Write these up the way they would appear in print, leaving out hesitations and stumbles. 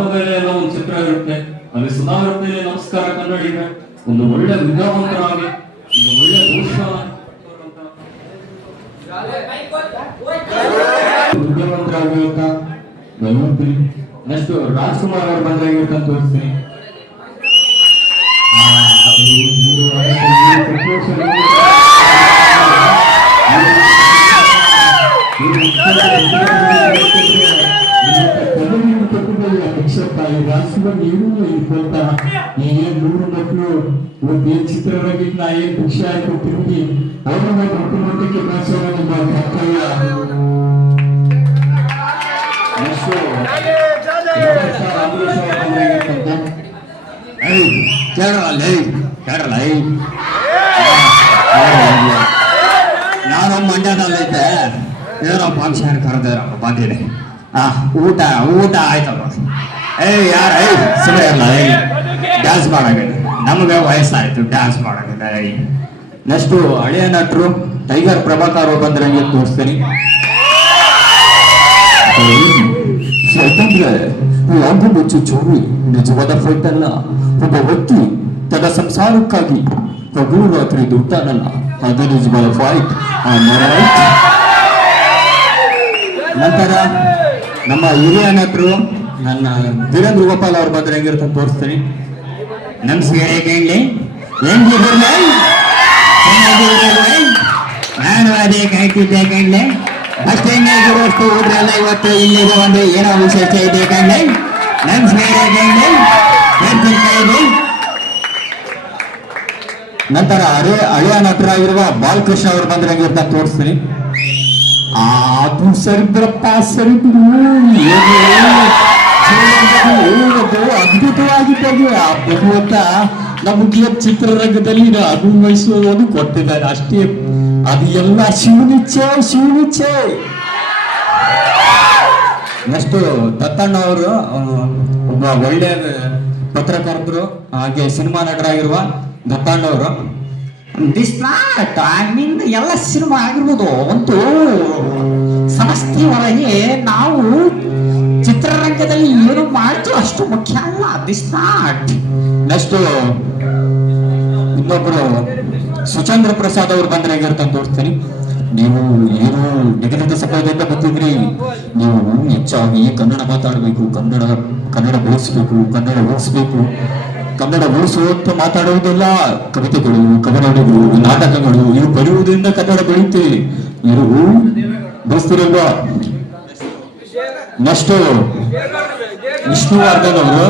ಬಾಬಾಬೇಳೆ ಅನ್ನೋ ಒಂದು ಚಿತ್ರ ಇರುತ್ತೆ, ಅಲ್ಲಿ ಸುಧಾ ಇರುತ್ತೆ. ನಮಸ್ಕಾರ ಕನ್ನಡಿಗ, ಒಂದು ಒಳ್ಳೆ ವಿದ್ಯಾವಂತರಾಗಿ ಒಂದು ಒಳ್ಳೆ ವಿದ್ಯಾವಂತರಾಗಿರುತ್ತ ಭಗವಂತರಿ. ನೆಕ್ಸ್ಟ್ ರಾಜ್ಕುಮಾರ್ ಅವರು ಬಂದಾಗಿರ್ತ ತೋರಿಸ್ತೀನಿ. ನೂರು ಮಕ್ಕಳು ಒಂದು ಚಿತ್ರರಂಗಕ್ಕೆ ಏನ್ ಖುಷಿ ಆಯ್ತು ತಿರುಗಿ ಅವರ ದೊಡ್ಡ ಮಟ್ಟಕ್ಕೆ ಕಳಿಸೋಣ ನಮ್ಮ ಕರ್ತವ್ಯ. ನಾನು ಮಂಡ್ಯದಲ್ಲೈತೆ ಏನೋ ಫಂಕ್ಷನ್ ಕರೆದಿರಪ್ಪ ಬಂದಿದೆ. ಊಟ ಊಟ ಆಯ್ತಪ್ಪ. ಯಾರ ಸುಮ್ಮನೆ ಇರಲ್ಲ, ಡ್ಯಾನ್ಸ್ ಮಾಡಾಗಿದೆ. ನಮಗೆ ವಯಸ್ಸಾಯ್ತು, ಡ್ಯಾನ್ಸ್ ಮಾಡಾಗಿದೆ. ನೆಕ್ಸ್ಟು ಹಳೆಯ ನಟರು ಟೈಗರ್ ಪ್ರಭಾಕರ್ ಬಂದ್ರೆ ಹಂಗೆ ತೋರಿಸ್ತೀನಿ. ಯಾಕಂದ್ರೆ ಯಾವುದು ಹೆಚ್ಚು ಚೋರಿ ನಿಜವಾದ ಫೈಟ್ ಅಲ್ಲ. ಒಬ್ಬ ವ್ಯಕ್ತಿ ತನ್ನ ಸಂಸಾರಕ್ಕಾಗಿ ಹಗಲು ರಾತ್ರಿ ದುಡ್ತಾನಲ್ಲ, ಅದು ನಿಜವಾದ ಫೈಟ್. ನಂತರ ನಮ್ಮ ಹಿರಿಯ ನಟರು ನನ್ನ ವೀರೇಂದ್ರ ಗೋಪಾಲ್ ಅವ್ರು ಬಂದ್ರೆ ಹೆಂಗಿರುತ್ತೆ ತೋರಿಸ್ತೀನಿ. ನಮಸ್ಕಾರ ಕೇಳಿ, ನಾನು ಅದೇ ಕಾಯ್ತಿದ್ದೆ ಕಂಡ್ಲೆ. ಬಸ್ ಸ್ಟ್ಯಾಂಡ್ ಹೋದ್ರಲ್ಲ, ಇವತ್ತು ಇಲ್ಲಿದೆ ಒಂದು ಏನೋ ವಿಶೇಷ ಇದೆ ಕಂಡ್ಲೆ. ನಮಸ್ಕಾರ ಕಂಡ್ಲೆ. ನಂತರ ಹಳೆಯ ನಟರಾಗಿರುವ ಬಾಲಕೃಷ್ಣ ಅವರು ಬಂದ್ರೆ ಹೆಂಗಿರ್ತ ತೋರಿಸ್ತೀನಿ. ಅದು ಸರಿದ್ರಪ್ಪ, ಸರಿದ್ರು ಅದ್ಭುತವಾಗಿದ್ದಾಗ ಆ ಭಗವಂತ ನಮಗೆ ಚಿತ್ರರಂಗದಲ್ಲಿ ಅಭಿನಯಿಸುವುದು ಕೊಟ್ಟಿದ್ದಾರೆ ಅಷ್ಟೇ. ಅದು ಎಲ್ಲ ಶಿವನಿಚ್ಛೆ, ಶಿವನಿಚ್ಛೆ. ನೆಕ್ಸ್ಟ್ ದತ್ತಣ್ಣ ಅವರು ಒಬ್ಬ ಒಳ್ಳೆಯ ಪತ್ರಕರ್ತರು ಹಾಗೆ ಸಿನಿಮಾ ನಟರಾಗಿರುವ ದತ್ತಣ್ಣ ಅವರು. ಎಲ್ಲ ಸಿನಿಮಾ ಆಗಿರ್ಬೋದು, ಒಂದು ಸಮಸ್ಯೆ ಹೊರಗೆ ನಾವು ಚಿತ್ರರಂಗದಲ್ಲಿ ಏನು ಮಾಡ್ತೀವಿ ಅಷ್ಟು ಮುಖ್ಯ ಅಲ್ಲ. This not. ನೆಕ್ಸ್ಟ್ ಇನ್ನೊಬ್ರು ಸುಚಂದ್ರ ಪ್ರಸಾದ್ ಅವ್ರು ಬಂದ್ರೆ ಹೇಗಿರ್ತ ತೋರಿಸ್ತೀನಿ. ನೀವು ಏನು ನಿಗದಿತ ಸಮಯದಿಂದ ಬಂದಿದ್ರಿ, ನೀವು ಹೆಚ್ಚಾಗಿ ಕನ್ನಡ ಮಾತಾಡಬೇಕು, ಕನ್ನಡ ಬೆಳೆಸ್ಬೇಕು, ಕನ್ನಡ ಉಳಿಸ್ಬೇಕು. ಕನ್ನಡ ಉಳಿಸುವಂತ ಮಾತಾಡುವುದಿಲ್ಲ. ಕವಿತೆಗಳು, ಕವನಗಳು, ನಾಟಕಗಳು ಇವು ಬರೆಯುವುದರಿಂದ ಕನ್ನಡ ಬೆಳೆಯುತ್ತೆ. ಇವು ಬೆಳೆಸ್ತಿರಲ್ವಾ? ನೆಕ್ಸ್ಟ್ ವಿಷ್ಣುವರ್ಧನ್ ಅವರು,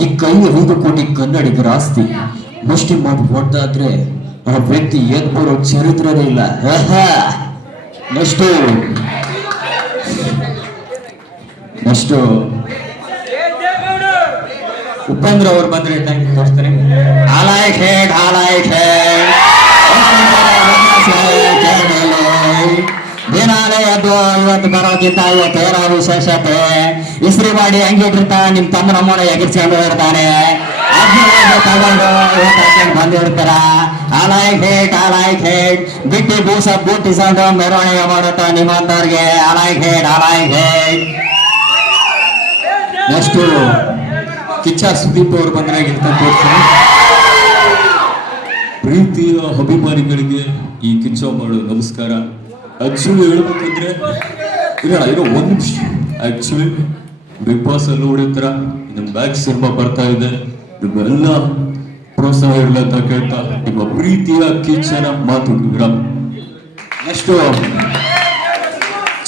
ಈ ಕೈ 5 ಕೋಟಿ ಕನ್ನಡಿಗರ ಆಸ್ತಿ. ಮುಷ್ಟಿ ಮಾಡಿ ಹೊಡೆದಾದ್ರೆ ಆ ವ್ಯಕ್ತಿ ಎದ್ ಬರೋ ಚರಿತ್ರನೇ ಇಲ್ಲ. ನೆಕ್ಸ್ಟ್ ಉಪೇಂದ್ರ ಅವರು ಬಂದ್ರೆ ತೋರಿಸ್ತಾರೆ. ಅದು ಇವತ್ತು ಬರೋಕ್ಕಿಂತ ಇವತ್ತು ಏನೋ ವಿಶೇಷತೆ. ಇಸ್ತ್ರಿ ಮಾಡಿ ಹಂಗಿಟ್ಟಿರ್ತ ನಿಮ್ ತಮ್ಮ ನಮ್ಮನ ಎಗರ್ಸ್ಕೊಂಡು ಇರ್ತಾನೆ. ತಗೊಂಡು ಬಂದಿರ್ತಾರ. ಆಲಾಯ್ಕ್ ಹೇಟ್ ಬಿಟ್ಟಿ ಬೂಟಿಸಂಡು ಮೆರವಣಿಗೆ ಮಾಡುತ್ತ ನಿಮ್ಮಂತವ್ರಿಗೆ ಆಲಾಯ್ಕ್ ಹೇಟ್. ನೆಕ್ಸ್ಟ್ ಕಿಚ್ಚ ಸುದೀಪ್ ಅವರು ಬಂದ್ರೆ ತೋರಿಸ್ತಾರೆ. ಪ್ರೀತಿಯ ಅಭಿಮಾನಿಗಳಿಗೆ ಈ ಕಿಚ್ಚ ಮಾಡೋ ನಮಸ್ಕಾರ. ಆಕ್ಚುಲಿ ಹೇಳ್ಬೇಕಂದ್ರೆ ಇರೋ ಒಂದು ನಿಮಿಷ. ಆಕ್ಚುಲಿ ಬಿಗ್ ಬಾಸ್ ಅಲ್ಲಿ ನೋಡಿರ್ತಾರ, ನಮ್ ಬ್ಯಾಕ್ ಸಿನಿಮಾ ಬರ್ತಾ ಇದೆ. ನಿಮ್ಮೆಲ್ಲ ಪ್ರೋತ್ಸಾಹ ಇರಲಿ ಅಂತ ಕೇಳ್ತಾ ನಿಮ್ಮ ಪ್ರೀತಿಯ ಕಿಚ್ಚನ ಮಾತು. Next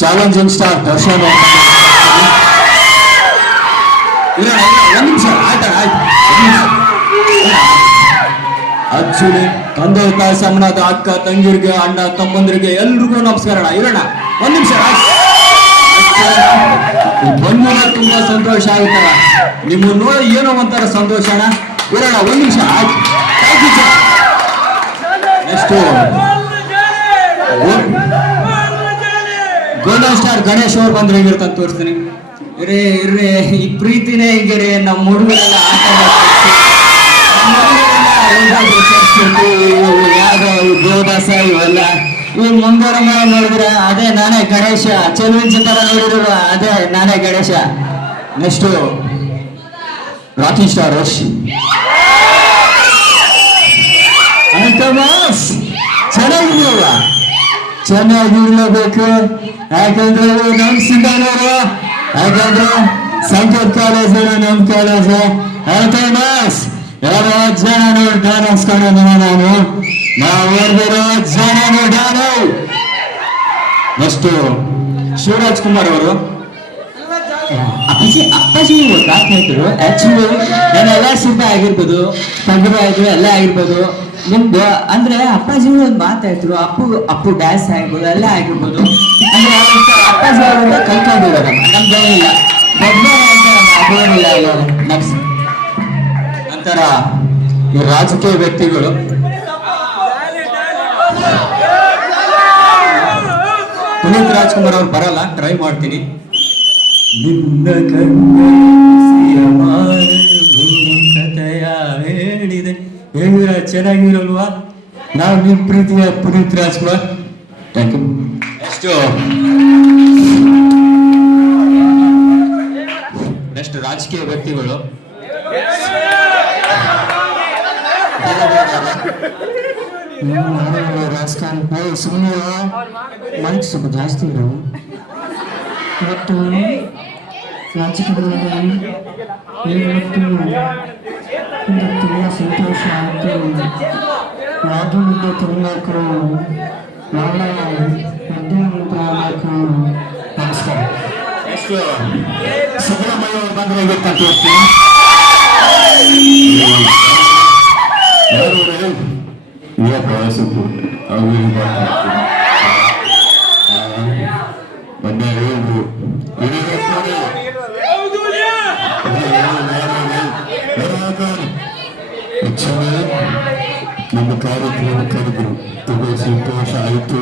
challenging star Darshan. ಒಂದ್ ನಿಮಿಷ ಆಕ್ಚುಲಿ ತಂದೆ ತಾಯಿ ಸಮನಾದ ಅಕ್ಕ ತಂಗಿರಿಗೆ, ಅಣ್ಣ ತಮ್ಮಂದಿರಿಗೆ ಎಲ್ರಿಗೂ ನಮಸ್ಕಾರ. ಇರೋಣ ಒಂದ್ ನಿಮಿಷ. ಬಂದ ತುಂಬಾ ಸಂತೋಷ ಆಗುತ್ತಲ್ಲ, ನಿಮ್ಮ ನೋಡಿ ಏನೋ ಒಂಥರ ಸಂತೋಷ ಅಣ್ಣ. ಇರೋಣ ಒಂದ್ ನಿಮಿಷ. ನೆಕ್ಸ್ಟ್ ಗೋಲ್ಡನ್ ಸ್ಟಾರ್ ಗಣೇಶ್ ಅವ್ರು ಬಂದ್ರೆ ಹೆಂಗಿರ್ತಂತ ತೋರಿಸ್ತೀನಿ. ಇರ್ರಿ ಈ ಪ್ರೀತಿನೇ ಹಿಂಗಿರಿ. ನಮ್ಮ ಹುಡುಗರೆಲ್ಲ ಯಾವ್ದೋ ದೇವದಾಸ ಇವೆಲ್ಲ ಈ ಮುಂಗಾರ ಮಳೆ ನೋಡಿದ್ರೆ ಅದೇ ನಾನೇ ಗಣೇಶ. ಚೆಲುವಿನ ತರ ನೋಡಿರುವ ಅದೇ ನಾನೇ ಗಣೇಶ. ನೆಕ್ಸ್ಟ್ ರಾಕಿಂಗ್ ಸ್ಟಾರ್ ರೋಶ್. ಚೆನ್ನಾಗಿರ್ಲವ, ಚೆನ್ನಾಗಿರ್ಲೇಬೇಕು. ಯಾಕಂದ್ರೆ ನಮ್ ಸಿದ್ದನವರು, ಯಾಕಂದ್ರೆ ಸಂಕೇತ್ ಕಾಲೇಜ್ ನಮ್ ಕಾಲೇಜ್. ಯಾರೋ ಜನ ನೋಡಿ ಡಾನ್ ಹಾಸ್ಕೊಂಡು ನಾನು ನಾವಿರೋ ಜನ ಡಾನು. ನೆಕ್ಸ್ಟ್ ಶಿವರಾಜ್ ಕುಮಾರ್ ಅವರು. ಅಪ್ಪಾಜಿ ಹೇಳ್ತಿದ್ರು ಆಕ್ಚುಲಿ ನಾನೆಲ್ಲ ಸಿದ್ಧ ಆಗಿರ್ಬೋದು, ಪಂದ್ರ ಆಯ್ತು ಎಲ್ಲ ಆಗಿರ್ಬೋದು. ನಿಮ್ದು ಅಂದ್ರೆ ಅಪ್ಪಾಜಿ ಒಂದು ಮಾತಾಡ್ತಿರು, ಅಪ್ಪು ಡ್ಯಾನ್ಸ್ ಆಗಿರ್ಬೋದು ಎಲ್ಲ ಆಗಿರ್ಬೋದು. ಅಂದ್ರೆ ಅಪ್ಪಾಜಿ ಅವರಿಂದ ಕಲ್ತ್ಕೊಂಡಿರೋದು ನಮ್ದೇನಿಲ್ಲ, ನಂತರ ಈ ರಾಜಕೀಯ ವ್ಯಕ್ತಿಗಳು. ಪುನೀತ್ ರಾಜ್ಕುಮಾರ್ ಅವ್ರು ಬರಲ್ಲ, ಟ್ರೈ ಮಾಡ್ತೀನಿ. ನಿನ್ನ ಕಥೆಯ ಹೇಳಿದೆ ಹೇಳಿರ ಚೆನ್ನಾಗಿರಲ್ವಾ? ನಾವು ನಿಮ್ ಪ್ರೀತಿಯ Puneeth Rajkumar. Thank you. Next ರಾಜಕೀಯ ವ್ಯಕ್ತಿಗಳು. ರಾಜಕಾರಣ ಸುಮ್ಮನೆ ಮೈಕ್ ಸ್ವಲ್ಪ ಜಾಸ್ತಿ ಇರೋವು. ಇವತ್ತು ರಾಜಕೀಯದಲ್ಲಿ ಇವತ್ತು ತುಂಬ ಸಂತೋಷ ಆಯಿತು. ಯಾವುದು ಮುಂದೆ ತರಬೇಕು, ನಾಳೆ ಮಧ್ಯಾಹ್ನ ಆಗಬೇಕು. ನಮಸ್ಕಾರ. ಎಷ್ಟು ಸಿದ್ದರಾಮಯ್ಯ ಅವರು ಬಂದರೆ ಗೊತ್ತಂತ ಹೋಗ್ತೀನಿ. ನಮ್ಮ ಕಾರ್ಯಕ್ರಮ ಕರೆದ್ರು, ತುಂಬ ಸಂತೋಷ ಆಯಿತು.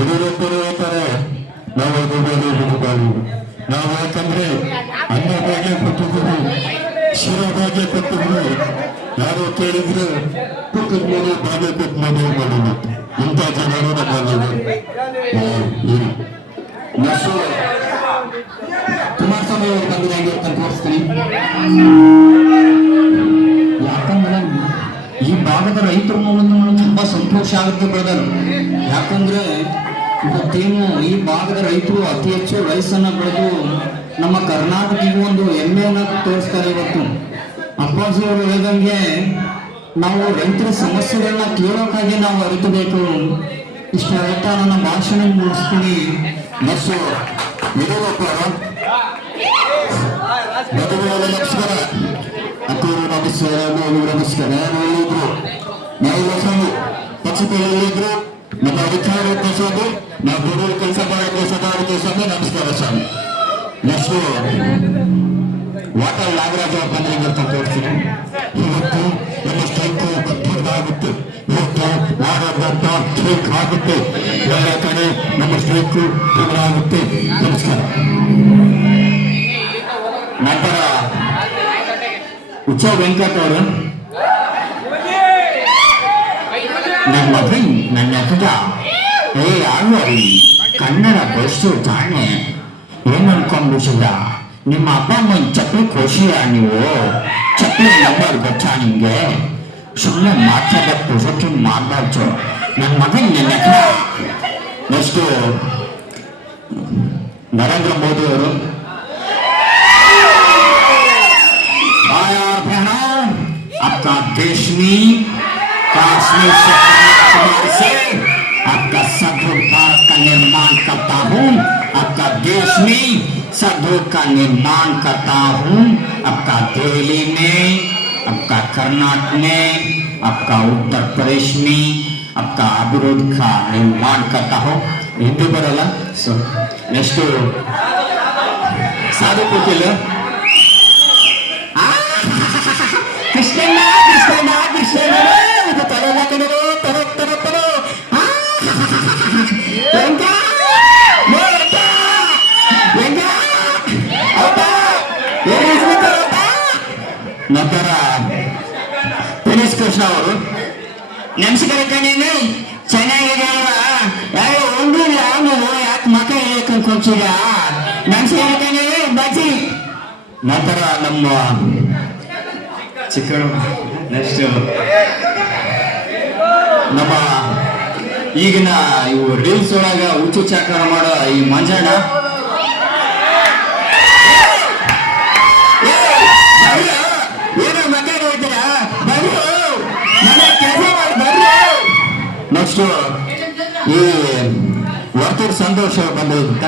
ಎಲ್ಲರೊಬ್ಬರು ಹೇಳ್ತಾರೆ ನಾವು ಬಿಡುಗಾಡು. ನಾವು ಯಾಕಂದ್ರೆ ಅನ್ನ ಭಾಗ್ಯ ಕೊಟ್ಟಿದ್ರು, ಶಿರ ಭಾಗ್ಯ ಕೊಟ್ಟಿದ್ರು. ಯಾರೋ ಕೇಳಿದ್ರು ಪಕ್ಕದ ಮನೆ ಭಾಗ್ಯ ಕೊಟ್ಟು ಮದುವೆ ಮಾಡೋಣ. ಇಂಥ ಜನರು ನಮ್ಮಲ್ಲಿ ಕುಮಾರಸ್ವಾಮಿ ಅವರು ಬಂದು ಹೆಂಗಿರುತ್ತೆ ತೋರಿಸ್ತೀನಿ. ಯಾಕಂದ್ರೆ ಈ ಭಾಗದ ರೈತರ ಮೂಲಕ ತುಂಬಾ ಸಂತೋಷ ಆಗುತ್ತೆ ಬ್ರದರ್. ಯಾಕಂದ್ರೆ ಇವತ್ತೇನು ಈ ಭಾಗದ ರೈತರು ಅತಿ ಹೆಚ್ಚು ರೈಸನ್ನ ಬೆಳೆದು ನಮ್ಮ ಕರ್ನಾಟಕಕ್ಕೆ ಒಂದು ಹೆಮ್ಮೆಯನ್ನ ತೋರಿಸ್ತಾರೆ. ಇವತ್ತು ಅಪ್ಪಾಜಿ ಅವರು ಹೇಳಿದಂಗೆ ನಾವು ರೈತರ ಸಮಸ್ಯೆಗಳನ್ನ ಕೇಳೋಕ್ಕಾಗಿ ನಾವು ಅರಿತಬೇಕು. ಇಷ್ಟ ಹೇಳ್ತಾ ನನ್ನ ಭಾಷಣ ಮುಗಿಸ್ತೀನಿ. ನಮಸ್ಕಾರ. ಅಕ್ಕೂರು ನಮಸ್ಕಾರ, ನಾವು ನಮಸ್ಕಾರ. ಹೇಳಿದ್ರು ನಾವು ಪಕ್ಷಕ್ಕೆ ಹೇಳಿದ್ರು, ನಮ್ಮ ಅಧಿಕಾರ ಕಳಿಸೋದು, ನಾವು ಬಡವರು ಕೆಲಸ ಮಾಡೋ ಸ್ವಾಮಿ. ನಮಸ್ಕಾರ ಸ್ವಾಮಿ. ನೆಕ್ಸ್ಟ್ ವಾಟರ್ ನಾಗರಾಜ್ ಅವ್ರ ಬಂದ್ರೆ ಅಂತ ತೋರಿಸ್ತೀನಿ. ಇವತ್ತು ನಮ್ಮ ಸ್ಟ್ರೈಕ್ ಆಗುತ್ತೆ, ಇವತ್ತು ನಾಡಾದ್ಯಂತ ಸ್ಟ್ರೈಕ್ ಆಗುತ್ತೆ, ಎಲ್ಲ ಕಡೆ ನಮ್ಮ ಸ್ಟ್ರೈಕ್ ಆಗುತ್ತೆ. ನಮಸ್ಕಾರ. ನಂತರ ಉತ್ಸವ ವೆಂಕಟ್ ಅವರು. ನನ್ನ ಮಗನ್ ನನ್ನ ಅಕ್ಕಗ ಆಳ್ವಾರಿ ಕನ್ನಡ ಬಸ್ಸು ತಾನೆ ಏನು ಅನ್ಕೊಂಡ್ಬಿಟ್ಟಿಲ್ಲ. ನಿಮ್ಮ ಅಪ್ಪ ಅಮ್ಮನ ಚಪ್ಪಲಿ ಖುಷಿಯ ನೀವು ಚಪ್ಪಲಿ ನಂಬರ್ ಗೊತ್ತಾ ನಿಮ್ಗೆ? ಸುಮ್ಮನೆ ಮಾತಾಡೋ ಪ್ರೊಸೆಕ್ಟಿಂಗ್ ಮಾಡಬಾರ್ದು. ನನ್ನ ಮಗನ್ ನನ್ನ ಅಕ್ಕ. ನೆಕ್ಸ್ಟ್ ನರೇಂದ್ರ ಮೋದಿ ಅವರು. आपका देश में काश्मीर से कन्याकुमारी से आपका सदृढ़ भारत का निर्माण करता हूँ. आपका देश में सदृढ़ का निर्माण करता हूँ. आपका दिल्ली में, आपका कर्नाटक में, आपका उत्तर प्रदेश में आपका अभिवृद्धि का निर्माण करता हूँ. हिंदी बरಲ್ಲ. So next Sadhu Kokila. ಕೃಷ್ಣಣ್ಣ ಕೃಷ್ಣಣ್ಣ ಕೃಷ್ಣಣ್ಣ ಇದು ತಲೆಲ್ಲ ಕಡೆದು ತರ ತರ ತರ. ನಂತರ ದಿನೇಶ್ ಕೃಷ್ಣ ಅವರು. ನಮಸ್ಕಾರ ಕಣ್ಣೇನು ಚೆನ್ನಾಗಿದೆ ಅಲ್ವಾ? ಒಂದಿಲ್ಲ ನೀವು ಯಾಕೆ ಮಕ್ಕ ಕೊಂಚಿದ ನಾನು ಸೇರ್ತಾನೆ ಬಾಜಿ ನಂತರ ನಮ್ಮ ಚಿಕ್ಕ ನೆಕ್ಸ್ಟ್ ನಮ್ಮ ಈಗಿನ ಇವು ರೀಲ್ಸ್ ಒಳಗ ಹುಚ್ಚು ಚಾಕರ ಮಾಡೋ ಈ ಮಂಜಣ್ಣ ಏನೋ ಮಕ್ಕ ಹೋಗ್ತೀರಾ ಬರ್ರಿ ಕೆಲಸ ಮಾಡಿ ಬರ್ರಿ ನೆಕ್ಸ್ಟ್ ಈ ವರ್ತೂರ್ ಸಂತೋಷ ಬಂದಿದ್ದ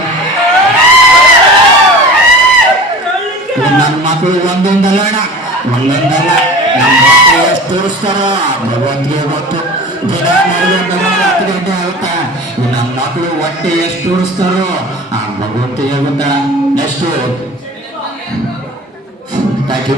ನನ್ನ ಮಕ್ಕಳು ಒಂದೊಂದಲ್ಲ ಅಣ್ಣ ಒಂದೊಂದಲ್ಲ ನಮ್ಮ ಮಕ್ಕಳು ಎಷ್ಟು ತೋರಿಸ್ತಾರ ಭಗವಂತಿಗೆ ಗೊತ್ತು ದಿನ 10 ಗಂಟೆ ಆಗುತ್ತಾ ನಮ್ಮ ಮಕ್ಕಳು ಹೊಟ್ಟೆ ಎಷ್ಟು ತೋರಿಸ್ತಾರೋ ಆ ಭಗವಂತಿಗೆ ಗೊತ್ತ ನೆಕ್ಸ್ಟ್ ಥ್ಯಾಂಕ್ ಯು